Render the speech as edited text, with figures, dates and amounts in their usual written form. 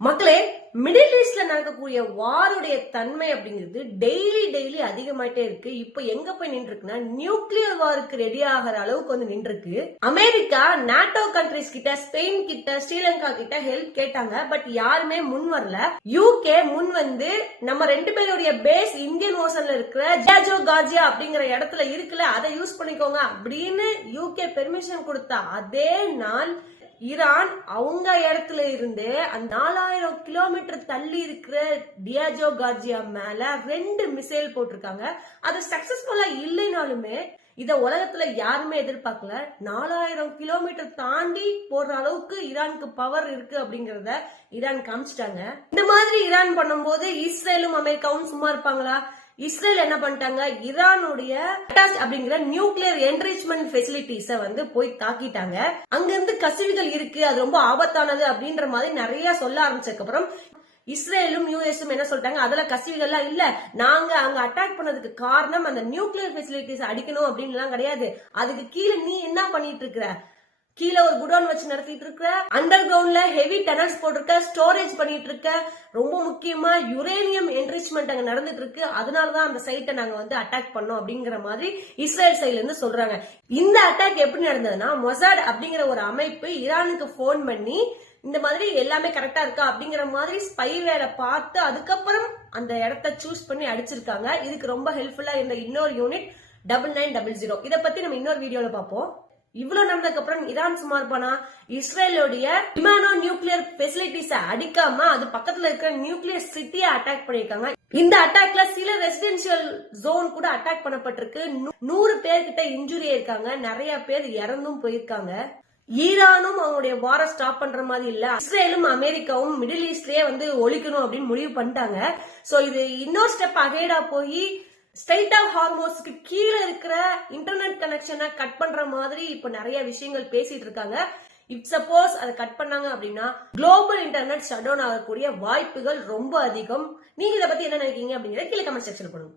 மக்களே, மிடில் ஈஸ்ட்ல நடக்கக்கூடிய வாருடைய தன்மை அப்படிங்கிறது டெய்லி அதிகமாயிட்டே இருக்கு. இப்ப எங்க போய் நின்று இருக்குன்னா நியூக்ளியர் வாருக்கு ரெடி ஆகிற அளவுக்கு வந்து நின்று இருக்கு. அமெரிக்கா நாட்டோ கண்ட்ரிஸ் கிட்ட, ஸ்பெயின் கிட்ட, ஸ்ரீலங்கா கிட்ட ஹெல்ப் கேட்டாங்க. பட் யாருமே முன் வரல. யூகே முன் வந்து நம்ம ரெண்டு பேருடைய பேஸ் இந்தியன் ஓஷன்ல இருக்கிற ஜியாஜோ கார்ஜியா அப்படிங்கிற இடத்துல இருக்குல்ல, அதை யூஸ் பண்ணிக்கோங்க அப்படின்னு யூகே பெர்மிஷன் கொடுத்த அதே நாள் ஈரான் அவங்க இடத்துல இருந்து 4000 கிலோமீட்டர் தள்ளி இருக்கிற டியாஜோ கார்ஜியா மேல 2 மிசைல் போட்டிருக்காங்க. அது சக்சஸ்ஃபுல்லா இல்லைனாலுமே இத உலகத்துல யாருமே எதிர்பார்க்கல. 4000 கிலோமீட்டர் தாண்டி போடுற அளவுக்கு ஈரானுக்கு பவர் இருக்கு அப்படிங்கறத ஈரான் காமிச்சிட்டாங்க. இந்த மாதிரி ஈரான் பண்ணும்போது இஸ்ரேலும் அமெரிக்காவும் சும்மா இருப்பாங்களா? இஸ்ரேல் என்ன பண்ணிட்டாங்க, ஈரானுடைய அப்படிங்கிற நியூக்ளியர் என்ரிச்மெண்ட் ஃபெசிலிட்டிஸ வந்து போய் தாக்கிட்டாங்க. அங்க இருந்து கசிவுகள் இருக்கு, அது ரொம்ப ஆபத்தானது அப்படின்ற மாதிரி நிறைய சொல்ல ஆரம்பிச்சதுக்கு அப்புறம் இஸ்ரேலும் யூஎஸும் என்ன சொல்லிட்டாங்க, அதுல கசிவுகள்லாம் இல்ல, நாங்க அங்க அட்டாக் பண்ணதுக்கு காரணம் அந்த நியூக்ளியர் ஃபெசிலிட்டிஸ் அடிக்கணும் அப்படின்னு எல்லாம் கிடையாது. அதுக்கு கீழே நீ என்ன பண்ணிட்டு இருக்கிற, கீழே ஒரு குடோன் வச்சு நடத்திட்டு இருக்க, அண்டர் கிரவுண்ட்ல ஹெவி டனல்ஸ் போட்டிருக்க, ஸ்டோரேஜ் பண்ணிட்டு இருக்க, ரொம்ப முக்கியமா யுரேனியம் என்ரிச்மெண்ட் அங்க நடந்துட்டு இருக்கு, அதனாலதான் அந்த சைட்டை நாங்க வந்து அட்டாக் பண்ணோம் அப்படிங்கிற மாதிரி இஸ்ரேல் சைட்ல இருந்து சொல்றாங்க. இந்த அட்டாக் எப்படி நடந்ததுன்னா, மொசாட் அப்படிங்கிற ஒரு அமைப்பு ஈரானுக்கு போன் பண்ணி இந்த மாதிரி எல்லாமே கரெக்டா இருக்கா அப்படிங்கிற மாதிரி ஸ்பை வேலை பார்த்து அதுக்கப்புறம் அந்த இடத்த சூஸ் பண்ணி அடிச்சிருக்காங்க. இதுக்கு ரொம்ப ஹெல்ப்ஃபுல்லா இருந்த இன்னொரு யூனிட் 9900. இதை பத்தி நம்ம இன்னொரு வீடியோல பார்ப்போம். இவ்வளவு நடந்ததுக்கு அப்புறம் ஈரான் சும்மா இருப்பானா? இஸ்ரேலுடைய இமானோ நியூக்ளியர் பெசிலிட்டிஸ் அடிக்காம அது பக்கத்துல இருக்கிற நியூக்ளியர் சிட்டியை அட்டாக் பண்ணிருக்காங்க. இந்த அட்டாக்ல சில ரெசிடென்சியல் ஜோன் கூட அட்டாக் பண்ணப்பட்டிருக்கு. 100 பேர்கிட்ட இன்ஜுரி இருக்காங்க, நிறைய பேர் இறந்தும் போயிருக்காங்க. ஈரானும் அவங்களுடைய வார ஸ்டாப் பண்ற மாதிரி இல்ல, இஸ்ரேலும் அமெரிக்காவும் மிடில் ஈஸ்ட்லயே வந்து ஒழிக்கணும் அப்படின்னு முடிவு பண்ணிட்டாங்க. சோ இது இன்னொரு ஸ்டெப் அகேடா போய் ஸ்ட்ரைட் ஆஃப் ஹார்மோஸ்க்கு கீழே இருக்கிற இன்டர்நெட் கனெக்ஷனை கட் பண்ற மாதிரி இப்ப நிறைய விஷயங்கள் பேசிட்டு இருக்காங்க. இப் சப்போஸ் அதை கட் பண்ணாங்க அப்படின்னா குளோபல் இன்டர்நெட் ஷட் டவுன் ஆகக்கூடிய வாய்ப்புகள் ரொம்ப அதிகம். நீங்க இதை பத்தி என்ன நினைக்கிறீங்க அப்படிங்கிற கீழே கமெண்ட் செக்ஷன் பண்ணுங்க.